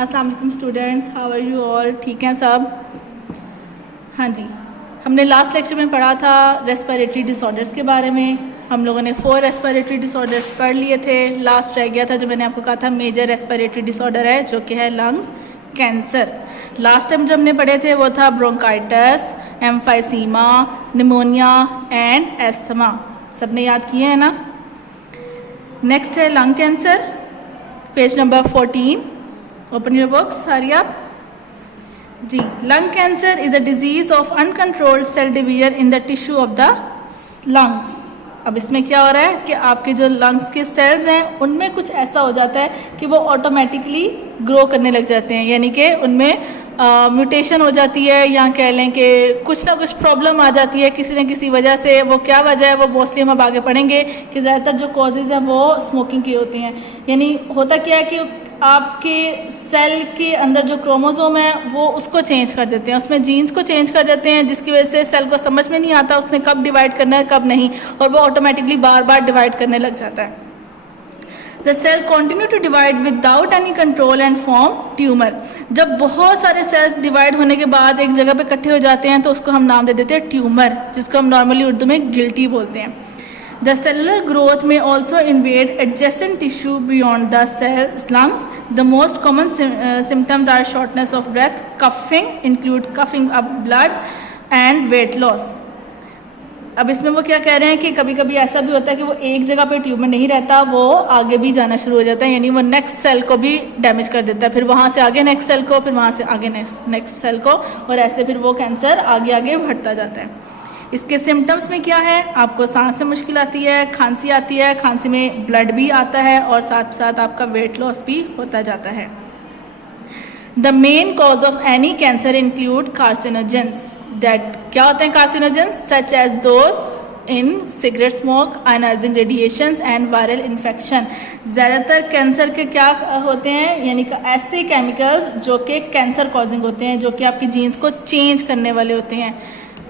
अस्सलाम वालेकुम students, how are you all? ठीक हैं सब? हाँ जी, हमने लास्ट लेक्चर में पढ़ा था रेस्पिरेटरी डिसऑर्डर्स के बारे में। हम लोगों ने 4 रेस्पिरेटरी डिसऑर्डर्स पढ़ लिए थे। लास्ट रह गया था जो मैंने आपको कहा था मेजर रेस्पिरेटरी डिसऑर्डर है, जो कि है लंग्स कैंसर। लास्ट टाइम जो हमने पढ़े थे वो था bronchitis, emphysema, pneumonia and asthma. सबने याद किए हैं ना? नेक्स्ट है lung cancer, page number 14। Open your books, hurry up जी। Lung cancer is a disease of uncontrolled cell division in the tissue of the lungs. अब इसमें क्या हो रहा है कि आपके जो लंग्स के सेल्स हैं उनमें कुछ ऐसा हो जाता है कि वो ऑटोमेटिकली ग्रो करने लग जाते हैं, यानी कि उनमें म्यूटेशन हो जाती है, या कह लें कि कुछ ना कुछ प्रॉब्लम आ जाती है किसी न किसी वजह से। वो क्या वजह है वो मोस्टली हम अब आगे पढ़ेंगे कि ज़्यादातर जो कॉजेज़ हैं वो स्मोकिंग की होती हैं। यानी होता क्या है कि आपके सेल के अंदर जो क्रोमोसोम है वो उसको चेंज कर देते हैं, उसमें जीन्स को चेंज कर देते हैं, जिसकी वजह से सेल को समझ में नहीं आता उसने कब डिवाइड करना है कब नहीं, और वो ऑटोमेटिकली बार बार डिवाइड करने लग जाता है। The cell continue to divide without any control and form tumour. जब बहुत सारे सेल्स डिवाइड होने के बाद एक जगह पे इकट्ठे हो जाते हैं तो उसको हम नाम दे देते हैं ट्यूमर, जिसको हम नॉर्मली उर्दू में गिल्टी बोलते हैं। The cellular growth may also invade adjacent tissue beyond the cell's lungs. The most common symptoms are shortness of breath, coughing, include coughing up blood, and weight loss. अब इसमें वो क्या कह रहे हैं कि कभी कभी ऐसा भी होता है कि वो एक जगह पे ट्यूमर नहीं रहता, वो आगे भी जाना शुरू हो जाता है, यानी वो नेक्स्ट सेल को भी डैमेज कर देता है, फिर वहाँ से आगे नेक्स्ट सेल को, फिर वहाँ से आगे नेक्स्ट सेल को, और ऐसे फिर वो कैंसर आगे आगे बढ़ता जाता है। इसके सिम्टम्स में क्या है? आपको सांस में मुश्किल आती है, खांसी आती है, खांसी में ब्लड भी आता है, और साथ साथ आपका वेट लॉस भी होता जाता है। The main cause of any cancer include carcinogens. That क्या होते हैं carcinogens? Such as those in cigarette smoke, ionising radiations and viral infection. ज़्यादातर कैंसर के क्या होते हैं, यानी कि ऐसे केमिकल्स जो कि कैंसर कॉजिंग होते हैं, जो कि आपकी जीन्स को चेंज करने वाले होते हैं,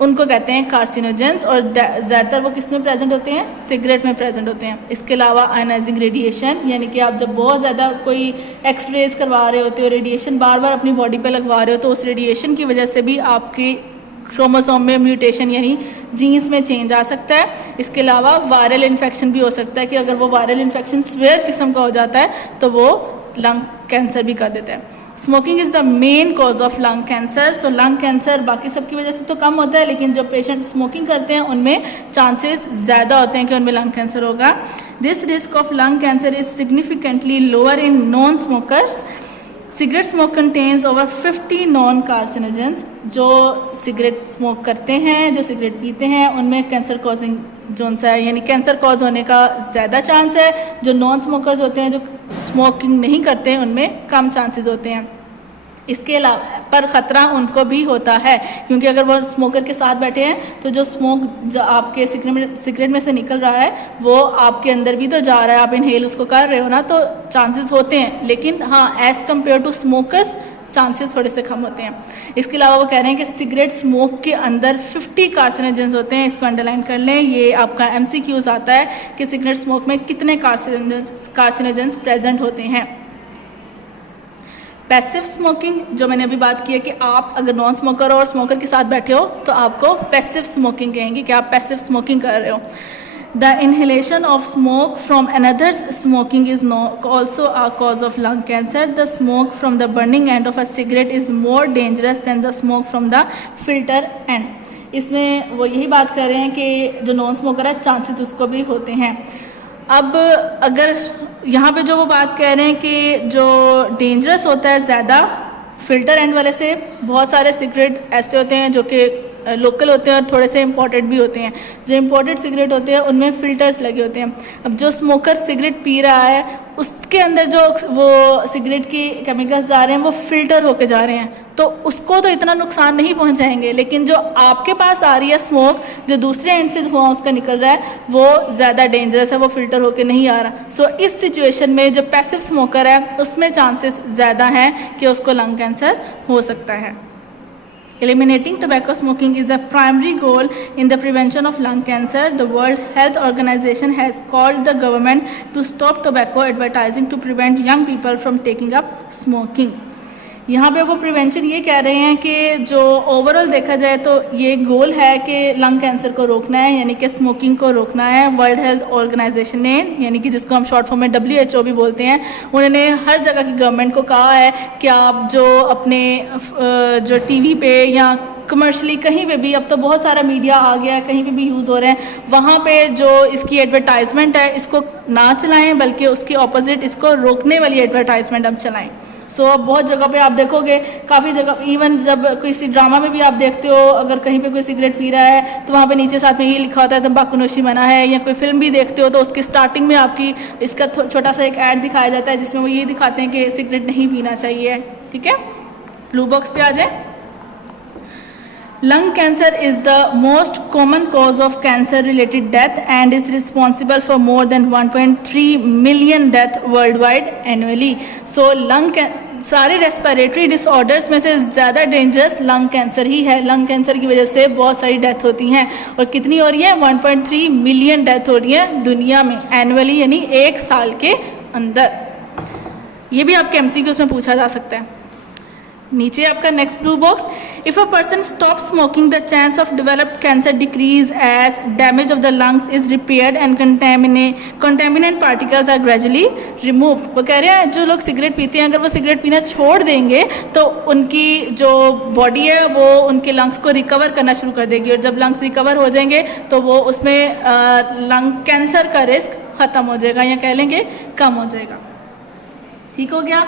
उनको कहते हैं कार्सिनोजेंस। और ज़्यादातर वो किस में प्रेजेंट होते हैं? सिगरेट में प्रेजेंट होते हैं। इसके अलावा आयनाइजिंग रेडिएशन, यानी कि आप जब बहुत ज़्यादा कोई एक्सरेज करवा रहे होते हो, रेडिएशन बार बार अपनी बॉडी पे लगवा रहे हो, तो उस रेडिएशन की वजह से भी आपके क्रोमोसोम में म्यूटेशन यानी जीन्स में चेंज आ सकता है। इसके अलावा वायरल इन्फेक्शन भी हो सकता है कि अगर वो वायरल इन्फेक्शन सीवियर किस्म का हो जाता है तो वो लंग कैंसर भी कर देता है। Smoking is the main cause of lung cancer. So lung cancer बाकी सब की वजह से तो कम होता है, लेकिन जो पेशेंट स्मोकिंग करते हैं उनमें चांसेस ज़्यादा होते हैं कि उनमें लंग कैंसर होगा। This risk of lung cancer is significantly lower in non smokers. Cigarette smoke contains over 50 non carcinogens. जो सिगरेट स्मोक करते हैं, जो सिगरेट पीते हैं, उनमें कैंसर कॉजिंग जोन सा है, यानी कैंसर कॉज होने का ज़्यादा चांस है। जो नॉन स्मोकर्स होते हैं, जो स्मोकिंग नहीं करते हैं, उनमें कम चांसेस होते हैं। इसके अलावा पर ख़तरा उनको भी होता है, क्योंकि अगर वो स्मोकर के साथ बैठे हैं तो जो स्मोक जो आपके सिगरेट में से निकल रहा है वो आपके अंदर भी तो जा रहा है, आप इनहेल उसको कर रहे हो ना, तो चांसेस होते हैं। लेकिन हाँ, as compare to smokers chances थोड़े से कम होते हैं। इसके अलावा वो कह रहे हैं कि सिगरेट स्मोक के अंदर 50 कार्सिनोजेंस होते हैं। इसको अंडरलाइन कर लें, ये आपका MCQs आता है कि सिगरेट स्मोक में कितने कार्सिनोजेंस प्रेजेंट होते हैं। पैसिव स्मोकिंग, जो मैंने अभी बात की है कि आप अगर नॉन स्मोकर और स्मोकर के साथ बैठे हो तो आपको पैसिव स्मोकिंग कहेंगे कि आप पैसिव स्मोकिंग कर रहे हो। The inhalation of smoke from another smoking is also a cause of lung cancer. The smoke from the burning end of a cigarette is more dangerous than the smoke from the filter end. इसमें वो यही बात कर रहे हैं कि जो non smoker है चांसेस उसको भी होते हैं। अब अगर यहाँ पे जो वो बात कह रहे हैं कि जो डेंजरस होता है ज़्यादा फ़िल्टर एंड वाले से, बहुत सारे सिगरेट ऐसे होते हैं जो कि लोकल होते हैं और थोड़े से इम्पोर्टेड भी होते हैं। जो इम्पोर्टेड सिगरेट होते हैं उनमें फ़िल्टर्स लगे होते हैं। अब जो स्मोकर सिगरेट पी रहा है उसके अंदर जो वो सिगरेट की केमिकल्स जा रहे हैं वो फ़िल्टर होके जा रहे हैं, तो उसको तो इतना नुकसान नहीं पहुंचाएंगे, लेकिन जो आपके पास आ रही है स्मोक, जो दूसरे एंड से धुआं उसका निकल रहा है वो ज़्यादा डेंजरस है, वो फ़िल्टर होके नहीं आ रहा। सो इस सिचुएशन में जो पैसिव स्मोकर है उसमें चांसेस ज़्यादा हैं कि उसको लंग कैंसर हो सकता है। Eliminating tobacco smoking is a primary goal in the prevention of lung cancer. The World Health Organization has called the government to stop tobacco advertising to prevent young people from taking up smoking. यहाँ पे वो prevention ये कह रहे हैं कि जो overall देखा जाए तो ये गोल है कि लंग कैंसर को रोकना है, यानी कि स्मोकिंग को रोकना है। वर्ल्ड हेल्थ ऑर्गेनाइजेशन ने, यानी कि जिसको हम शॉर्ट फॉर्म में WHO भी बोलते हैं, उन्होंने हर जगह की गवर्नमेंट को कहा है कि आप जो अपने जो टीवी पे या कमर्शली कहीं पे भी, अब तो बहुत सारा मीडिया आ गया है, कहीं पे भी यूज़ हो रहे हैं, वहाँ पे जो इसकी एडवर्टाइजमेंट है इसको ना चलाएं, बल्कि उसके ऑपोजिट इसको रोकने वाली एडवर्टाइजमेंट अब चलाएं। सो बहुत जगह पे आप देखोगे, काफ़ी जगह, इवन जब किसी ड्रामा में भी आप देखते हो, अगर कहीं पे कोई सिगरेट पी रहा है तो वहाँ पे नीचे साथ में ये लिखा होता है तंबाकूनोशी मना है। या कोई फिल्म भी देखते हो तो उसके स्टार्टिंग में आपकी इसका छोटा सा एक ऐड दिखाया जाता है जिसमें वो ये दिखाते हैं कि सिगरेट नहीं पीना चाहिए। ठीक है, ब्लू बॉक्स पे आ जाए। Lung cancer is the most common cause of cancer-related death and is responsible for more than 1.3 million deaths worldwide annually. So सारे रेस्पिरेटरी डिसऑर्डर्स में से ज़्यादा डेंजरस लंग कैंसर ही है। लंग कैंसर की वजह से बहुत सारी डेथ होती हैं, और कितनी हो रही है? 1.3 मिलियन डेथ हो रही है दुनिया में एनुअली, यानी एक साल के अंदर। ये भी आपके MCQ में पूछा जा सकता है। नीचे आपका next blue box, if a person stop smoking the chance of developed cancer decrease as damage of the lungs is repaired and contaminant particles are gradually remove. वो कह रहे हैं जो लोग सिगरेट पीते हैं, अगर वो सिगरेट पीना छोड़ देंगे तो उनकी जो बॉडी है वो उनके लंग्स को रिकवर करना शुरू कर देगी, और जब लंग्स रिकवर हो जाएंगे तो वो उसमें लंग कैंसर का रिस्क ख़त्म हो जाएगा, या कह लेंगे कम हो जाएगा। ठीक हो गया।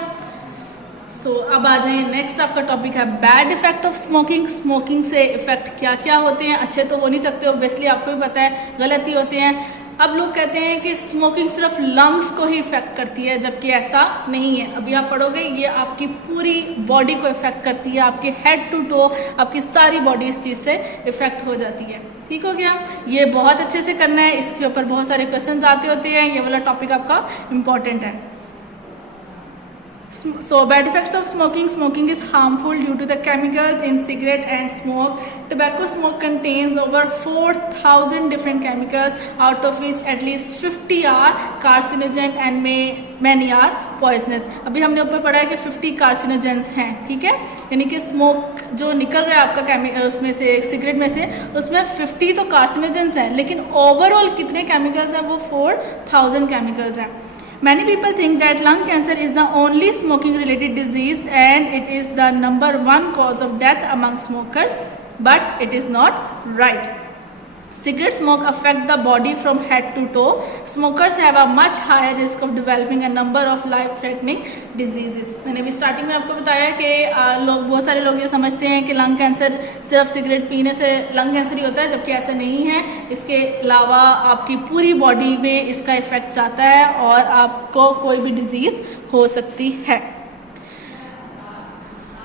सो अब आ जाए, नेक्स्ट आपका टॉपिक है bad effect of smoking. Smoking से इफेक्ट क्या क्या होते हैं? अच्छे तो हो नहीं सकते, ऑब्वियसली आपको भी पता है, गलत ही होते हैं। अब लोग कहते हैं कि स्मोकिंग सिर्फ लंग्स को ही इफेक्ट करती है, जबकि ऐसा नहीं है। अभी आप पढ़ोगे, ये आपकी पूरी बॉडी को इफेक्ट करती है, आपके हेड टू टो, आपकी सारी बॉडी इस चीज़ से इफेक्ट हो जाती है। ठीक हो गया, ये बहुत अच्छे से करना है, इसके ऊपर बहुत सारे क्वेश्चंस आते होते हैं, ये वाला टॉपिक आपका इम्पॉर्टेंट है। So bad effects of smoking. Smoking is harmful due to the chemicals in cigarette and smoke. Tobacco smoke contains over 4,000 different chemicals, out of which at least 50 are carcinogen and many are poisonous. अभी हमने ऊपर पढ़ा है कि 50 carcinogens हैं, ठीक है, यानी कि स्मोक जो निकल रहा है आपका उसमें से, सिगरेट में से, उसमें 50 तो carcinogens हैं, लेकिन ओवरऑल कितने केमिकल्स हैं? वो 4,000 केमिकल्स हैं। Many people think that lung cancer is the only smoking related disease and it is the #1 cause of death among smokers, but it is not right. Cigarette smoke affect the body from head to toe. Smokers have a much higher risk of developing a number of life-threatening diseases. मैंने भी starting में आपको बताया कि बहुत सारे लोग ये समझते हैं कि लंग कैंसर सिर्फ सिगरेट पीने से लंग कैंसर ही होता है, जबकि ऐसा नहीं है। इसके अलावा आपकी पूरी बॉडी में इसका इफेक्ट जाता है और आपको कोई भी डिजीज़ हो सकती है।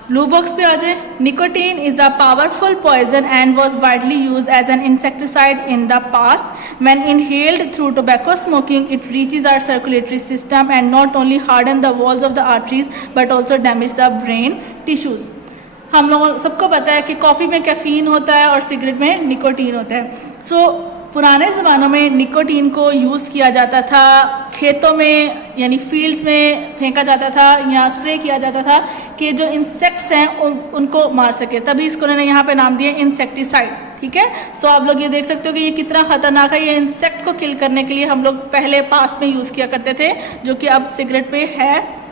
ब्लू बॉक्स पे आ जाए। Nicotine is a powerful poison and was widely use as an insecticide in the past. When inhaled through tobacco smoking it reaches our circulatory system and not only harden the walls of the arteries but also damage the brain tissues. हम लोगों सबको पता है कि coffee में caffeine होता है और सिगरेट में निकोटीन होता है। सो पुराने ज़मानों में निकोटीन को यूज़ किया जाता था, खेतों में यानी फील्ड्स में फेंका जाता था या स्प्रे किया जाता था कि जो इंसेक्ट्स हैं उनको मार सके, तभी इसको उन्होंने यहाँ पे नाम दिया इंसेक्टिसाइड। ठीक है, सो आप लोग ये देख सकते हो कि ये कितना ख़तरनाक है। ये इंसेक्ट को किल करने के लिए हम लोग पहले पास्ट में यूज़ किया करते थे, जो कि अब सिगरेट पे है।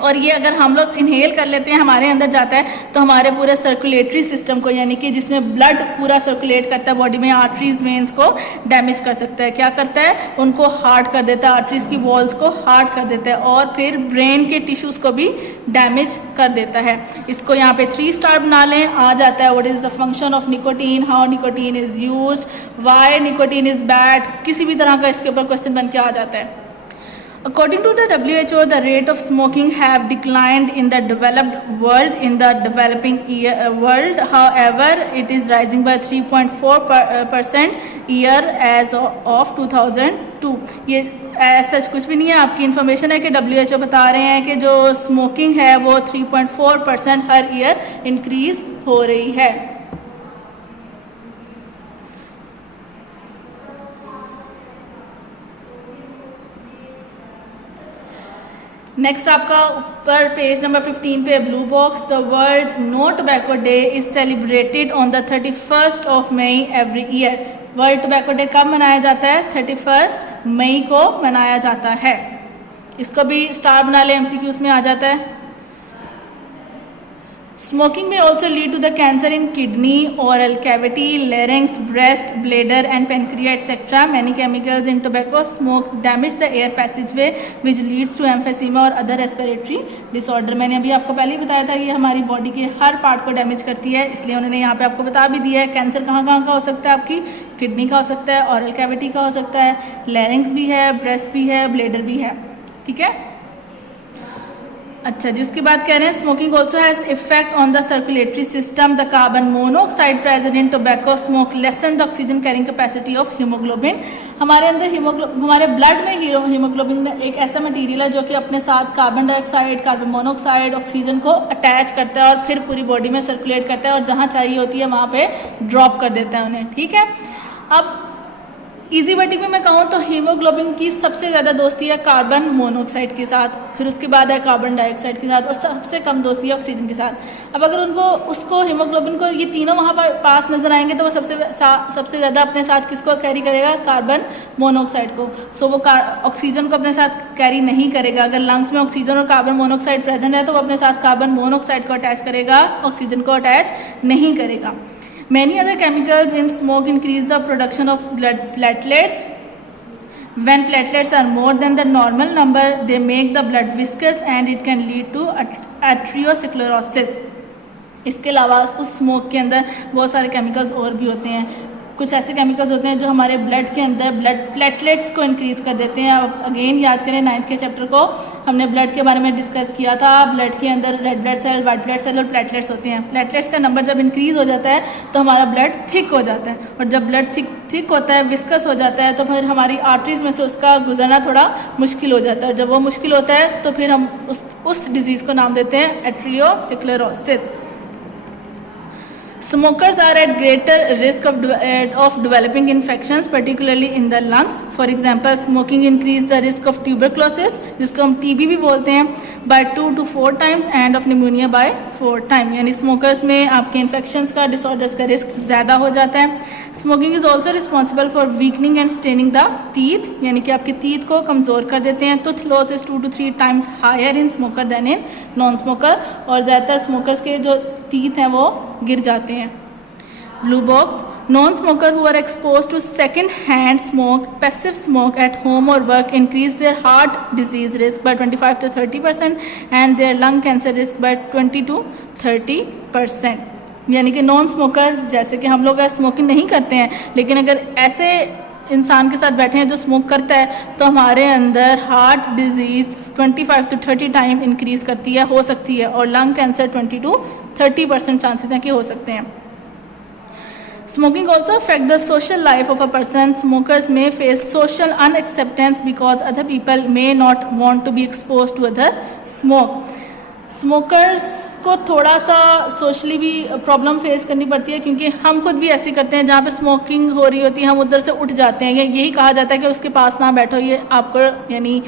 और ये अगर हम लोग इनहेल कर लेते हैं, हमारे अंदर जाता है तो हमारे पूरे सर्कुलेटरी सिस्टम को, यानी कि जिसमें ब्लड पूरा सर्कुलेट करता है बॉडी में, आर्टरीज वेन्स को डैमेज कर सकता है। क्या करता है? उनको हार्ड कर देता है, आर्टरीज की वॉल्स को हार्ड कर देता है, और फिर ब्रेन के टिश्यूज़ को भी डैमेज कर देता है। इसको यहाँ पे 3 स्टार बना लें, आ जाता है what is the function of nicotine, how nicotine is used, why nicotine is bad, किसी भी तरह का इसके ऊपर क्वेश्चन बन के आ जाता है। According to the WHO, the rate of smoking have declined in the developed world. In the developing world, however, it is rising by 3.4% year as of 2002. ये सच कुछ भी नहीं है, आपकी इन्फॉर्मेशन है कि WHO बता रहे हैं कि जो स्मोकिंग है वो 3.4% हर ईयर इंक्रीज हो रही है। नेक्स्ट आपका ऊपर पेज नंबर 15 पे blue box, the world no tobacco day is celebrated on the 31st of May every year. World tobacco day कब मनाया जाता है? 31 मई को मनाया जाता है। इसको भी स्टार बना ले, MCQs में आ जाता है। स्मोकिंग में also lead to the cancer in kidney, oral cavity, larynx, breast, bladder and pancreas etc. Many chemicals in tobacco smoke damage the air passageway which leads to emphysema और other respiratory disorder। मैंने अभी आपको पहले ही बताया था कि ये हमारी बॉडी के हर पार्ट को डैमेज करती है, इसलिए उन्होंने यहाँ पे आपको बता भी दिया है कैंसर कहाँ कहाँ का हो सकता है। आपकी किडनी का हो सकता है, oral cavity का हो सकता है, larynx भी है, breast भी है, bladder भी है, ठीक है। अच्छा जी, उसके बाद कह रहे हैं smoking also has effect on the circulatory system, the carbon monoxide present in tobacco smoke lesson the oxygen carrying capacity of haemoglobin. हमारे अंदर हमारे ब्लड में हीमोग्लोबिन एक ऐसा मटेरियल है जो कि अपने साथ carbon dioxide, carbon monoxide, oxygen को अटैच करता है और फिर पूरी बॉडी में सर्कुलेट करता है और जहाँ चाहिए होती है वहाँ पे ड्रॉप कर देता है उन्हें, ठीक है। अब इजी वर्डिंग में मैं कहूँ तो हीमोग्लोबिन की सबसे ज़्यादा दोस्ती है कार्बन मोनोऑक्साइड के साथ, फिर उसके बाद है कार्बन डाइऑक्साइड के साथ और सबसे कम दोस्ती है ऑक्सीजन के साथ। अब अगर उसको हीमोग्लोबिन को ये तीनों वहाँ पर पास नजर आएंगे तो वो सबसे ज़्यादा अपने साथ किसको कैरी करेगा? कार्बन मोनोऑक्साइड को। सो वो ऑक्सीजन को अपने साथ कैरी नहीं करेगा। अगर लंग्स में ऑक्सीजन और कार्बन मोनोऑक्साइड प्रेजेंट है तो वो अपने साथ कार्बन मोनोऑक्साइड को अटैच करेगा, ऑक्सीजन को अटैच नहीं करेगा। Many other chemicals in smoke increase the production of blood platelets. When platelets are more than the normal number, they make the blood viscous and it can lead to arteriosclerosis. इसके अलावा उस smoke के अंदर बहुत सारे chemicals और भी होते हैं। कुछ ऐसे केमिकल्स होते हैं जो हमारे ब्लड के अंदर ब्लड प्लेटलेट्स को इंक्रीज़ कर देते हैं। अब अगेन याद करें 9th के चैप्टर को, हमने ब्लड के बारे में डिस्कस किया था। ब्लड के अंदर red blood cell, white blood cell और प्लेटलेट्स होते हैं। प्लेटलेट्स का नंबर जब इंक्रीज़ हो जाता है तो हमारा ब्लड थिक हो जाता है और जब ब्लड थिक होता है, विस्कस हो जाता है, तो फिर हमारी आर्टरीज में से उसका गुजरना थोड़ा मुश्किल हो जाता है। जब वो मुश्किल होता है तो फिर हम उस डिजीज़ को नाम देते हैं arteriosclerosis. Smokers are at greater risk of developing infections, particularly in the lungs. For example, smoking increase the risk of tuberculosis, जिसको हम TB भी बोलते हैं, by 2 to 4 times and of pneumonia by 4 times। यानी smokers में आपके infections का, disorders का risk ज़्यादा हो जाता है। Smoking is also responsible for weakening and staining the teeth, यानी कि आपके teeth को कमज़ोर कर देते हैं। Tooth loss is 2 to 3 times higher in smoker than in non-smoker, और ज़्यादातर smokers के जो टीथ हैं वो गिर जाते हैं। Blue box, non smoker who are expose to second hand smoke, passive smoke at home और work increase their heart disease risk by 25 to 30% and their lung cancer risk by 20 to 30%। यानी कि non smoker, जैसे कि हम लोग smoking नहीं करते हैं, लेकिन अगर ऐसे इंसान के साथ बैठे हैं जो स्मोक करता है तो हमारे अंदर heart disease 25 to 30 time increase करती है, हो सकती है, और लंग कैंसर 20 to 30% चांसेस हैं कि हो सकते हैं। Smoking also affect the social life of a person. Smokers may face social unacceptance because other people may not want to be exposed to other smoke. Smokers को थोड़ा सा socially भी problem face करनी पड़ती है, क्योंकि हम खुद भी ऐसे करते हैं, जहाँ पे स्मोकिंग हो रही होती है हम उधर से उठ जाते हैं। यही कहा जाता है कि उसके पास ना बैठो, ये आपको यानी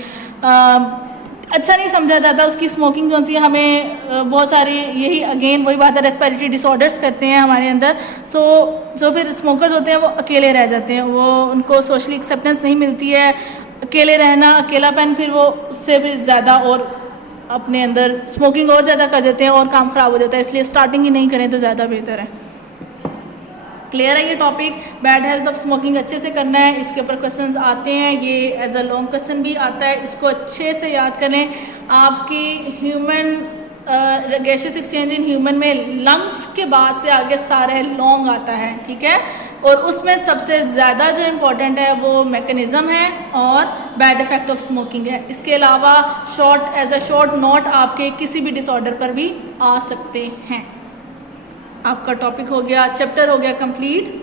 अच्छा नहीं समझा जाता। उसकी स्मोकिंग जो सी हमें बहुत सारी, यही अगेन वही बात है, रेस्पिरेटरी डिसऑर्डर्स करते हैं हमारे अंदर। जो फिर स्मोकर्स होते हैं वो अकेले रह जाते हैं, वो उनको सोशली एक्सेप्टेंस नहीं मिलती है। अकेले रहना, अकेलापन, फिर वो उससे भी ज़्यादा और अपने अंदर स्मोकिंग और ज़्यादा कर देते हैं और काम ख़राब हो जाता है। इसलिए स्टार्टिंग ही नहीं करें तो ज़्यादा बेहतर है। क्लियर है ये topic? Bad health of smoking अच्छे से करना है, इसके ऊपर क्वेश्चंस आते हैं, ये एज अ लॉन्ग क्वेश्चन भी आता है, इसको अच्छे से याद करें। आपकी human gaseous exchange in human में लंग्स के बाद से आगे सारे लॉन्ग आता है, ठीक है, और उसमें सबसे ज़्यादा जो इम्पोर्टेंट है वो मैकेनिज़्म है और बैड इफ़ेक्ट ऑफ स्मोकिंग है। इसके अलावा एज अ शॉर्ट नोट आपके किसी भी डिसऑर्डर पर भी आ सकते हैं। आपका टॉपिक हो गया, चैप्टर हो गया कंप्लीट।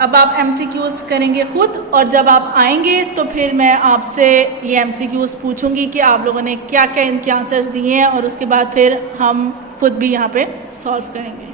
अब आप MCQs करेंगे खुद, और जब आप आएंगे तो फिर मैं आपसे ये MCQs पूछूंगी कि आप लोगों ने क्या क्या इनके आंसर्स दिए हैं, और उसके बाद फिर हम खुद भी यहाँ पे सॉल्व करेंगे।